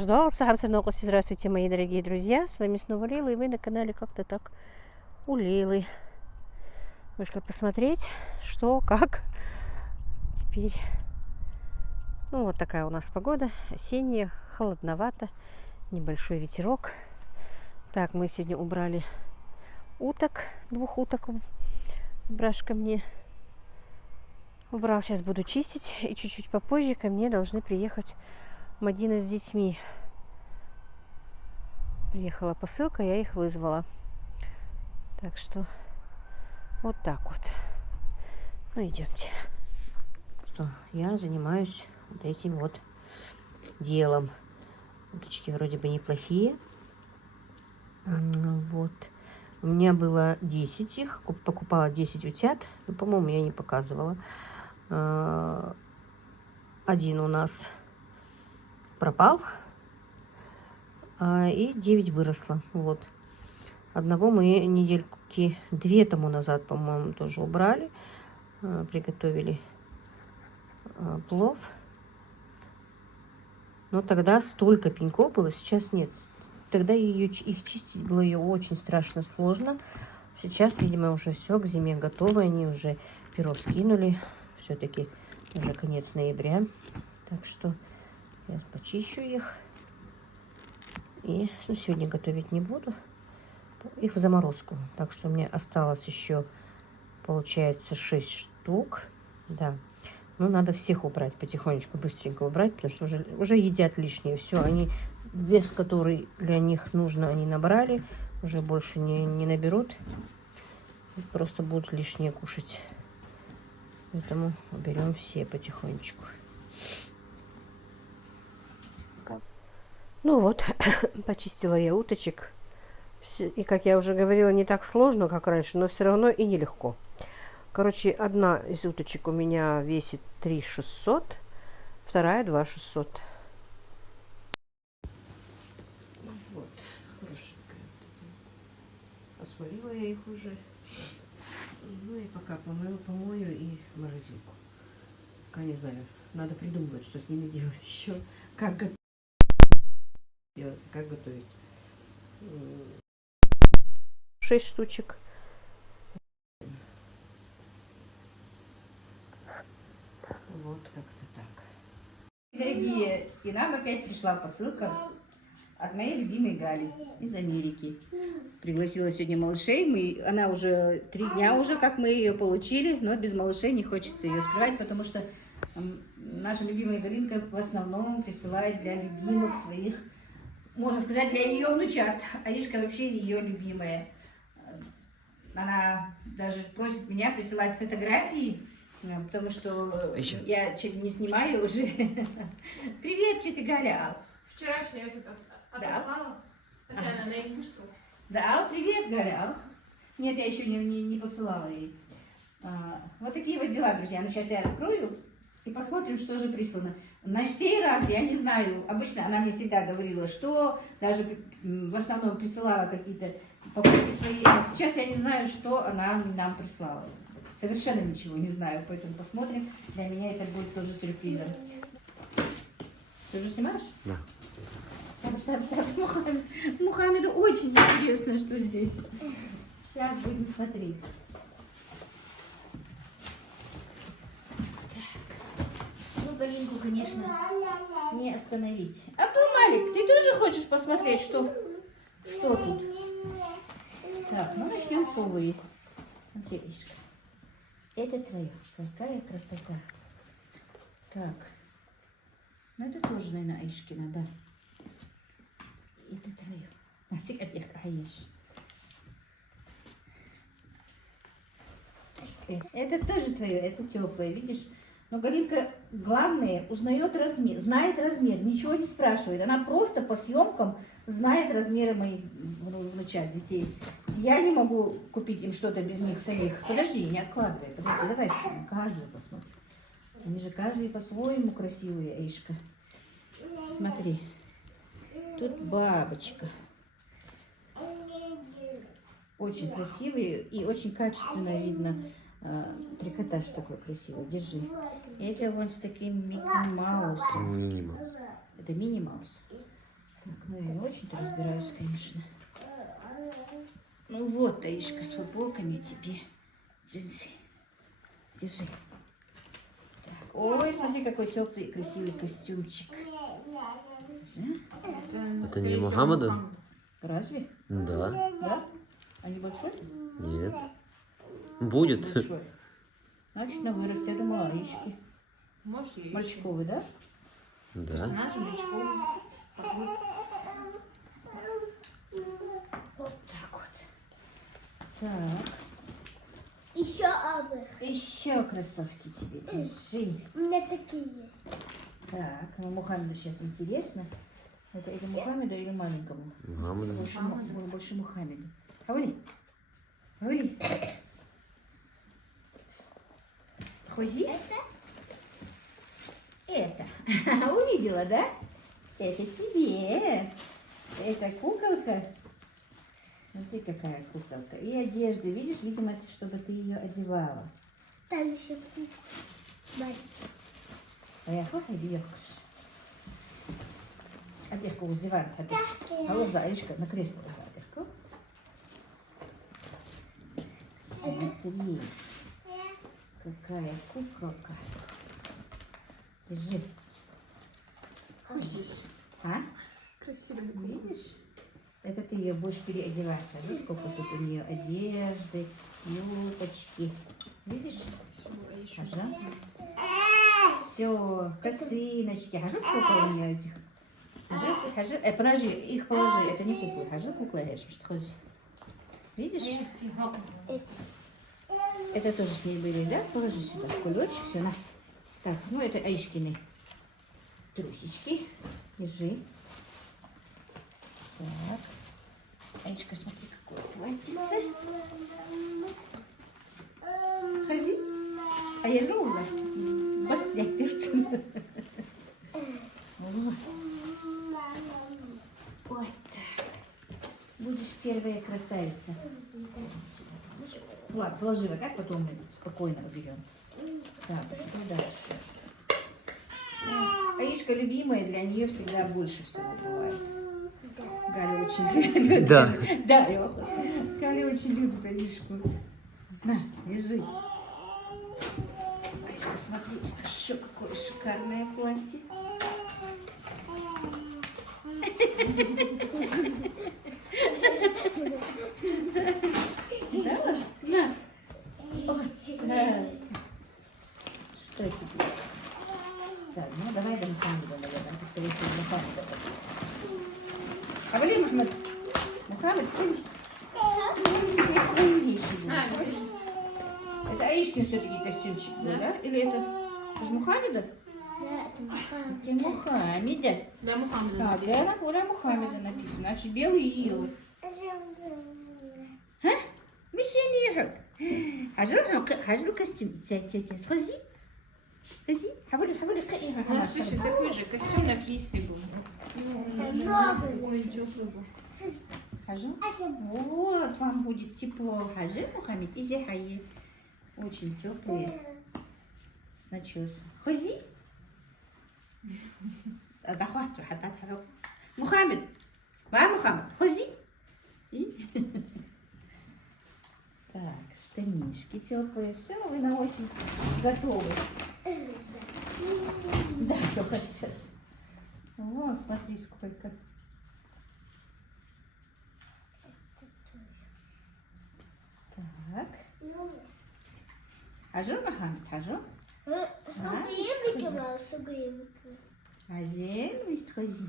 Здравствуйте, мои дорогие друзья. С вами снова Лила, и вы на канале Как-то так у Лилы. Вышла посмотреть, что, как. Теперь, вот такая у нас погода. Осенняя, холодновато, небольшой ветерок. Так, мы сегодня убрали уток, 2 уток. Брашка мне убрал. Сейчас буду чистить. И чуть-чуть попозже ко мне должны приехать Мадина с детьми. Приехала посылка, я их вызвала. Так что вот так вот. Ну, идемте. Что, я занимаюсь вот этим вот делом. Уточки вроде бы неплохие. Вот. У меня было 10 их. Покупала 10 утят. Но, по-моему, я не показывала. Один у нас пропал. И 9 выросло. Вот. Одного мы недельки 2 тому назад, по-моему, тоже убрали. Приготовили плов. Но тогда столько пеньков было, сейчас нет. Тогда их чистить было ее очень страшно сложно. Сейчас, видимо, уже все к зиме готово. Они уже перо скинули. Все-таки уже конец ноября. Так что я почищу их. И сегодня готовить не буду. Их в заморозку. Так что мне осталось еще, получается, 6 штук. Да. Ну, надо всех убрать потихонечку, быстренько убрать, потому что уже едят лишнее. Все, они вес, который для них нужно, они набрали. Уже больше не наберут. Просто будут лишнее кушать. Поэтому уберем все потихонечку. Ну вот, почистила я уточек. И, как я уже говорила, не так сложно, как раньше, но все равно и нелегко. Короче, одна из уточек у меня весит 3600, вторая 2600. Вот, хорошенькая. Осварила я их уже. Ну и пока помою и в морозилку. Пока не знаю, надо придумывать, что с ними делать еще. Как готовить. 6 штучек. Вот как-то так. Дорогие, и нам опять пришла посылка от моей любимой Гали из Америки. Пригласила сегодня малышей. Она уже 3 дня уже, как мы ее получили, но без малышей не хочется ее скрывать, потому что наша любимая Галинка в основном присылает для любимых своих, можно сказать, для ее внучат. Аишка вообще ее любимая. Она даже просит меня присылать фотографии, потому что я чуть не снимаю уже. Привет, тетя Галя. Вчера я этот отослала, хотя на ингушском. Да, привет, Галя. Нет, я еще не посылала ей. Вот такие вот дела, друзья. Ну, сейчас я открою и посмотрим, что же прислано. На сей раз, я не знаю, обычно она мне всегда говорила, что даже в основном присылала какие-то покупки свои. А сейчас я не знаю, что она нам прислала. Совершенно ничего не знаю, поэтому посмотрим. Для меня это будет тоже сюрпризом. Ты уже снимаешь? Да. Мухаммеду очень интересно, что здесь. Сейчас будем смотреть. Галинку, конечно, не остановить. Абдул-Малик, ты тоже хочешь посмотреть, что тут? Так, ну начнем с обуви. Смотри, Ишка. Это твое. Какая красота. Так. Ну это тоже, наверное, Аишкина, да. Это твое. Тихо, Аиш. Это тоже твое, это теплое, видишь? Но Галинка, главное, узнает размер, знает размер, ничего не спрашивает. Она просто по съемкам знает размеры моих внучат, детей. Я не могу купить им что-то без них самих. Подожди, не откладывай. Подожди, давай каждый посмотрим. Они же каждый по-своему красивые, Аишка. Смотри. Тут бабочка. Очень красивые и очень качественно видно. Трикотаж такой красивый. Держи. Это вон с таким Микки Маусом. Мини-маус. Это Мини Маус. Ну, я не очень-то разбираюсь, конечно. Ну вот, Таишка, с футболками тебе джинсы. Держи. Так. Ой, смотри, какой теплый и красивый костюмчик. Держи. Это, не скорее всего, Мухаммада? Мухаммад. Разве? Да. Да? А небольшой? Нет. Будет. Большой. Значит, на вырост, я думала, Аишки. Может, я Мальчиковый, да? Да. Персонажи, мальчиковый. Вот так вот. Так. Еще обых. Еще кроссовки тебе. Держи. У меня такие есть. Так, ну Мухаммеду сейчас интересно. Это или Мухаммеду, или маленькому? Мухаммад. Больше Мухаммеду. Хавали. Хавали. Хузи? Это. Увидела, да? Это тебе. Это куколка. Смотри, какая куколка. И одежда. Видишь, видимо, это чтобы ты ее одевала. Там еще кукла. Поехала, иди ехаешь. Одежку уздеваем. А лоза, Аишка, на кресло лоза одежку. Смотри, какая куколка. Держи. Здесь. А? Красивая. Видишь? Это ты ее будешь переодевать. А видишь, сколько тут у нее одежды, юбочки. Видишь? Ага. Все, косыночки. Хажи, сколько у нее этих? Хажи. Подожди, их положи. Это не куклы. Хажи, кукла, я что хози. Видишь? Это тоже с ней были, да? Положи сюда кулечек, все, на. Так, ну это Аишкины трусички. Держи. Так. Аишка, смотри, какое платьице. Хози. А я роза. Бац, я перцем. Вот. Вот так. Будешь первая красавица. Ладно, положи вот так, потом мы спокойно уберем. Так, что дальше? Аишка любимая, для нее всегда больше всего бывает. Галя очень любит. Да. Да, Галя очень любит Аишку. На, держи. Аишка, смотри, еще какое шикарное платье. Да? На. Вот так. Что тебе? Так, ну давай до Мухаммеда, наверное. Ты, скорее всего, Мухаммеда. А вали, Мухаммед. Мухаммед, твои вещи будут. Это Аишкин все-таки костюмчик был, да? Или это же Мухаммеда? Да, это Мухаммед. Это Мухаммеда. Да, Мухаммада. Так, для Мухаммеда написано. Значит, белый ее. مش ينيرك حجر костюм تي схози схози حاولي قيها У нас точно такой же костюм на флисе был. Ой, теплый был. حجر вот вам будет тепло حجر Мухаммед изи хай очень теплые с начесом хози أدخلت حتى تحرك Мухаммед ба Мухаммед хози Так, штанишки теплые. Все, вы на осень готовы. Да, только сейчас. Вон, смотри, сколько. Так. Хажу, Мухаммед, хажу. Азель, мист хози.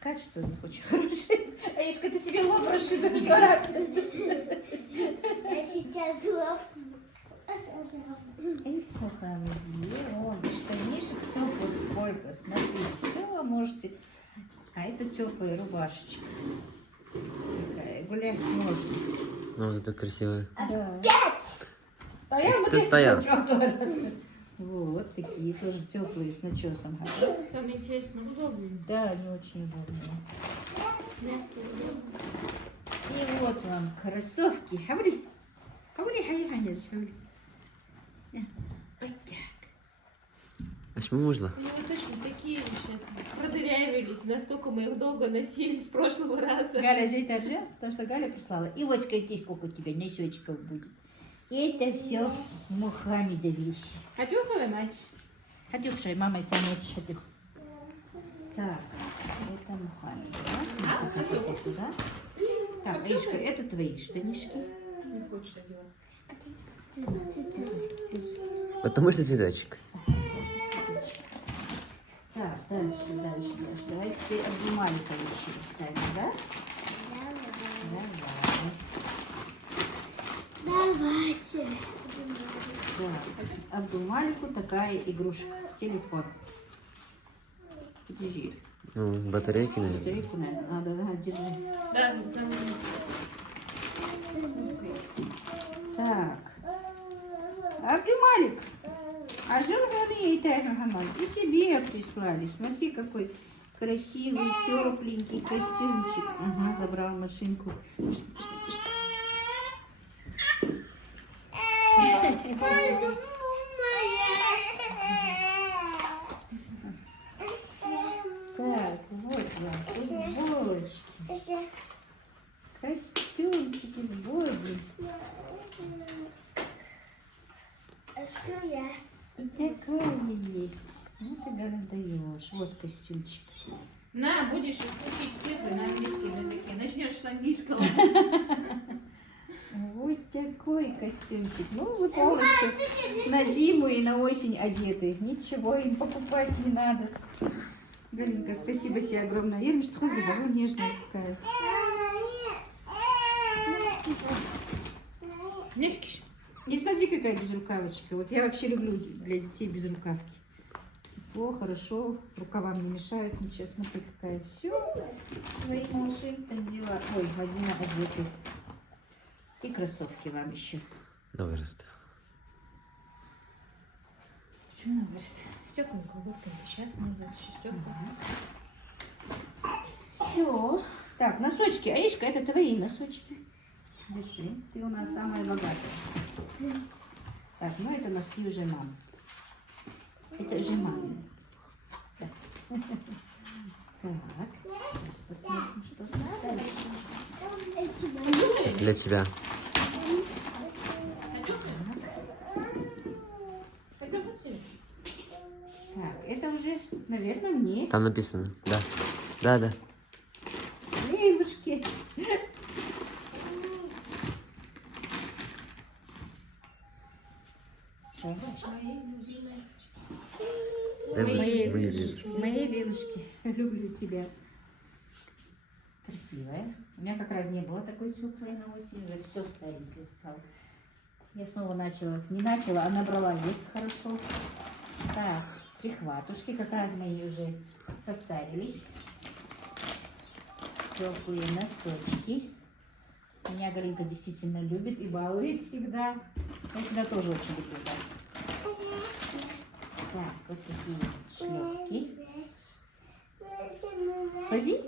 Качество у них очень хорошее. Аишка, ты себе лоб расшибешь, дурак. Я сейчас лопну. Эй, Мухаммед, вон, штанишек теплых сколько, смотри, все можете. А это теплая рубашечка. Такая, гулять можно. Ну, вот это красиво. Да. Все стоят. Вот такие тоже теплые с начесом. Самое интересное, удобно. Да, они очень удобные. И вот вам кроссовки. Хавли. Хавли, хавли, хавли. Вот так. Аж можно. У него точно такие же сейчас запарились. Настолько мы их долго носили с прошлого раза. Галя здесь держи, потому что Галя прислала. И вот скажите, сколько у тебя носочков будет. Это все Мухаммеда вещи. Катюха, мать. Катюша, и мама тебя научит, Катюх. Так, это Мухаммед, да? Это сюда. Так, Аишка, это твои штанишки. Не хочется делать. Потому что цветочек. Так, дальше. Давай теперь Абдумалика еще ставим, да? Давай. Давайте. Так, Абдумалику такая игрушка. Телефон. Держи. Ну, батарейки, наверное. Батарейку, наверное, надо, да, держи. Да, Так. Абдумалик. А Жанганы и Таймахамад и тебе прислали. Смотри, какой красивый, тепленький костюмчик. Ага, забрал машинку. Так, вот вам футболочки, костюмчики с боди. И такая есть. Ну ты, Галя, даешь. Вот костюмчик. На, будешь учить цифры на английском языке. Начнешь с английского. Вот такой костюмчик. Ну, вы полностью на зиму и на осень одеты. Ничего им покупать не надо. Галинка, спасибо тебе огромное. Я что хоть захожу, нежная такая. Нескиш. И смотри, какая безрукавочка. Вот я вообще люблю для детей безрукавки. Тепло, хорошо, рукавам не мешают ничего. Смотри, какая. Все, твои малыши одела. Ой, Мадина одеты. И кроссовки вам еще. На вырост. Почему на вырост? Стекла колодками. Сейчас надо еще стекла. Все. Так, носочки. Аишка, это твои носочки. Держи. Ты у нас самая богатая. Так, ну это носки уже мам. Это уже мамы. Так. Так. Сейчас посмотрим, что дальше. Для тебя. Так, это уже, наверное, мне. Там написано. Да. Да. Лейлушки. Мои Лилушки, люблю тебя. Красивая. У меня как раз не было такой теплой на осень. Уже все старенькое стало. Я снова не набрала вес хорошо. Так, прихватушки как раз мои уже состарились. Теплые носочки. Меня Галинка действительно любит и балует всегда. Я тебя тоже очень люблю. Так, вот такие шлепки. Пози.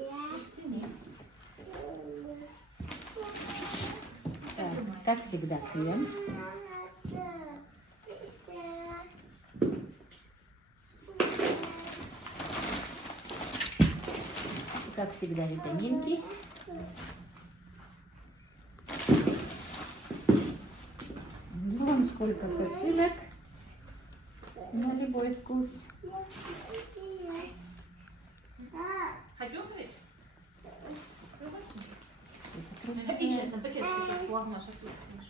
Так, как всегда, крем. Как всегда, витаминки. Вон сколько посылок на любой вкус. Катюха? Это Заходи красиво. сейчас, а пакет скажу, флагмаш ответственный.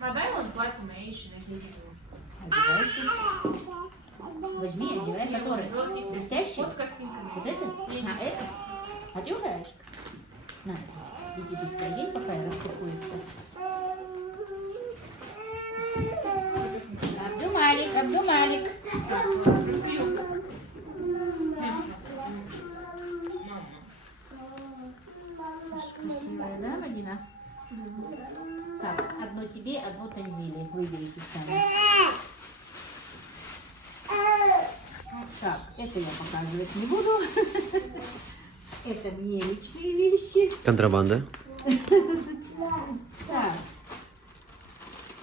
Модай вот платье моей еще на гелевую. Одевайте. Возьми, одевай, который Золотистый. блестящий. Под косынками. Вот это? Не-не. А это? Одеваешь? На, иди быстро ей, пока я распакуется. Абдумалик. Красивая, да, Мадина? Так, одно тебе, одно Танзиле. Выберите сами. Так, это я показывать не буду. Это мне личные вещи. Контрабанда. Так,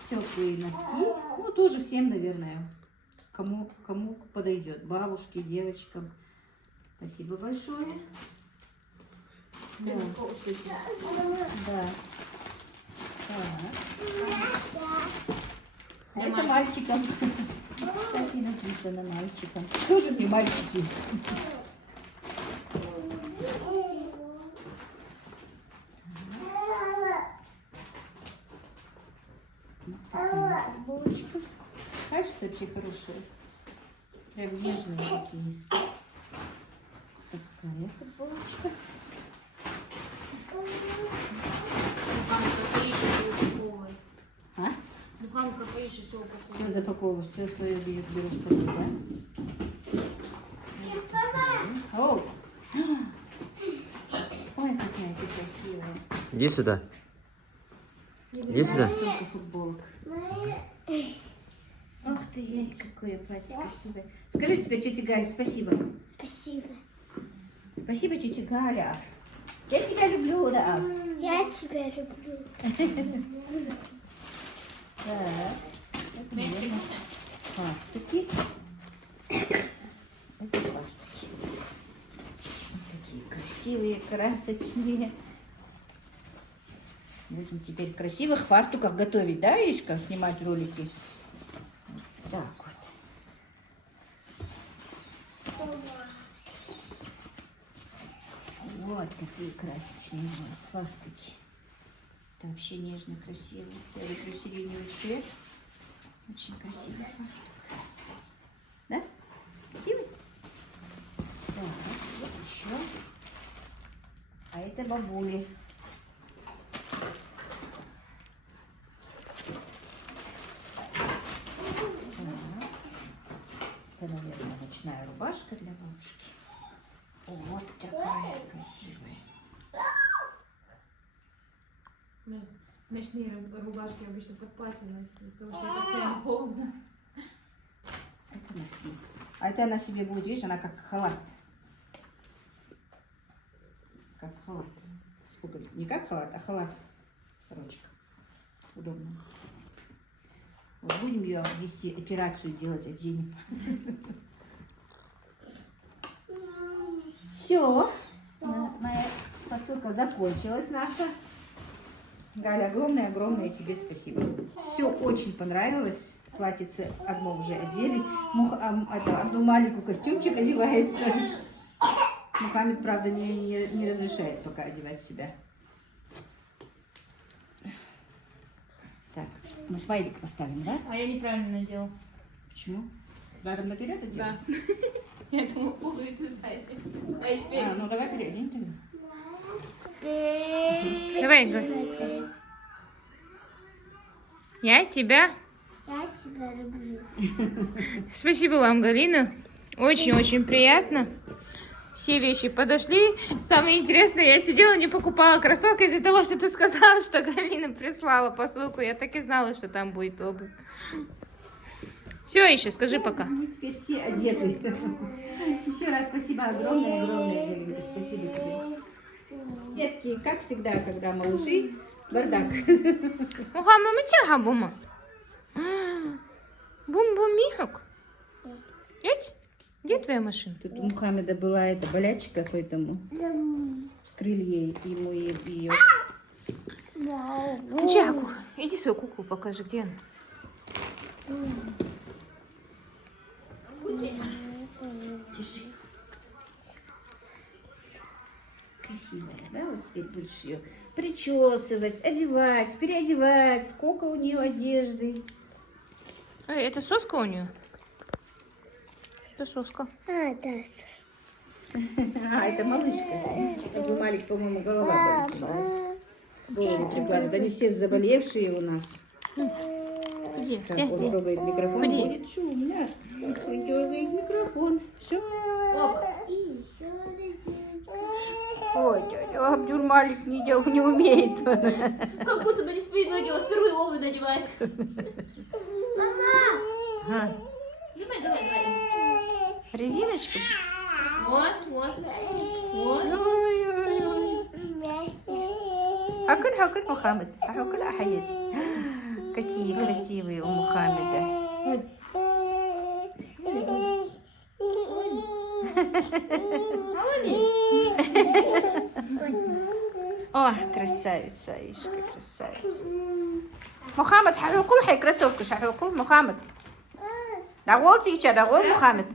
теплые носки. Ну, тоже всем, наверное. Кому подойдет бабушке, девочкам. Спасибо большое. Да. Да. Так. А это мальчикам. Так и написано мальчикам. Тоже мне мальчики. Вот такая футболочка. Качество вообще хорошее. Прям нежные такие. Такая футболочка. А? Буханка поешь и все упаковывай. Все запаковываю, все свое беру с собой, да? О! Ой, какая ты красивая. Иди сюда. Иди сюда. Столько футболок. Ах ты, какое платье красивое. Скажи теперь тете Гале спасибо. Спасибо. Спасибо, тетя Галя. Я тебя люблю, да. Я тебя люблю. Так. Это мне фартуки. Это фартуки. Вот такие красивые, красочные. Будем теперь в красивых фартуках готовить, да, Иришка? Снимать ролики. Вот так вот. Вот какие красочные у нас фартуки. Это вообще нежно, красиво. Я люблю сиреневый цвет. Очень красивый фартук. Да? Красивый? Так, вот еще. А это бабули. Это, наверное, ночная рубашка для бабушки. Вот такая красивая. Ночные рубашки обычно под платье носят, потому что постоянно холодно. Это носки. А это она себе будет, видишь, она как халат. Как халат. Сколько? Не как халат, а халат. Сорочка. Удобно. Вот будем ее вести, операцию делать, оденем. Все. Моя посылка закончилась наша. Галя, огромное тебе спасибо. Все очень понравилось. Платьице одно уже одели. Одну маленькую костюмчик одевается. Мухаммед, правда, не разрешает пока одевать себя. Так, мы смайлик поставим, да? А я неправильно надела. Почему? Задом наперед одел? Да. Я думала, пуговицы сзади. А и спереди. А, ну давай переодень тогда. Давай, Галь. Я тебя. Я тебя люблю. Спасибо вам, Галина. Очень-очень приятно. Все вещи подошли. Самое интересное, я сидела, не покупала кроссовки из-за того, что ты сказала, что Галина прислала посылку. Я так и знала, что там будет обувь. Все еще, скажи пока. Мы теперь все одеты. Еще раз спасибо огромное, Галина. Спасибо тебе. Детки, как всегда, когда малыши, бардак. Мухаммад, мы тяга бума. Бум-бум михок. Где твоя машина? Тут у Мухаммеда была эта болячка, поэтому вскрыли ему ее. Джаку, иди свою куклу покажи, где она. Тише. Красивая, да? Вот теперь будешь ее причесывать, одевать, переодевать. Сколько у нее одежды. Это соска у нее? Это соска. А, да. А, это малышка. Это Малик, по-моему, голова болит. Да не все заболевшие у нас. Иди, Так, все, он иди. трогает микрофон. Ходи. Будет шумно. Он дергает микрофон. Все. И еще один. Ой, дядя Абдюр Малик не умеет. Как будто бы не свои ноги, он впервые обувь надевает. Ага. Давай. Резиночка. Вот. Ой-ой-ой. Хакуль, Мухаммед. Хакуль, ахаеш. Какие красивые у Мухаммеда. О, красавица, Аишка, красавица. Мухаммад, حقول حي кроссовку, حقول Мухаммад. Рагол тича, рагол Мухаммад.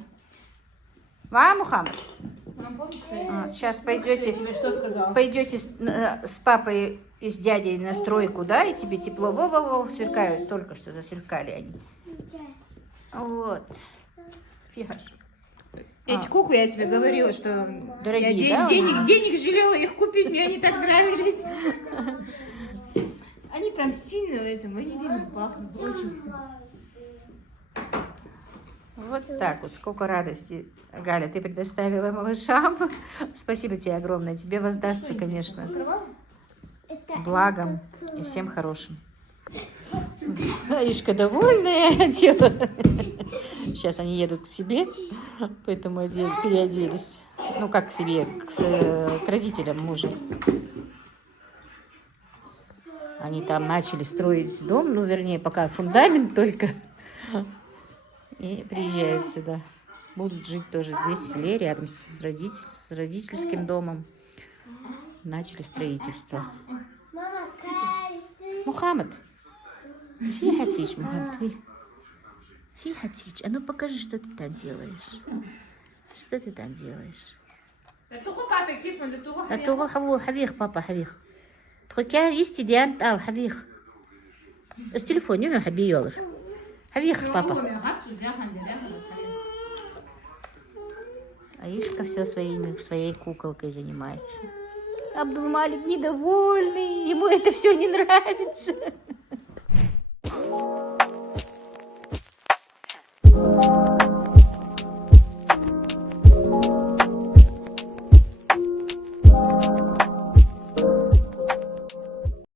Ва, Мухаммад. Мам, помнишь, что я Сейчас пойдете, тебе что сказала? пойдете с папой и с дядей на стройку, да, и тебе тепло. Во-во-во, сверкают, только что засверкали они. Вот. Фигаш. Эти куклы, я тебе говорила, что Дорогие, я да, у нас? денег жалела их купить, мне они так нравились. Они прям сильно ванилином пахнут. Очень сильно. Вот так вот, сколько радости, Галя, ты предоставила малышам. Спасибо тебе огромное. Тебе воздастся, конечно, благом и всем хорошим. Аишка довольная одела. Сейчас они едут к себе, поэтому переоделись. Ну, как к себе, к родителям мужа. Они там начали строить дом, ну, вернее, пока фундамент только. И приезжают сюда. Будут жить тоже здесь, в селе, рядом с родительским домом. Начали строительство. Мама, каждый. Мухаммад, фи хатич, Мухаммад, фи хатич. А ну покажи, что ты там делаешь. Что ты там делаешь? أتوقع حبيخ بابا حبيخ تخكار يستديان تال حبيخ التليفون يوم حبي يولر حبيخ папа. Аишка все своей куколкой занимается. Абдулмалик недовольный, ему это все не нравится.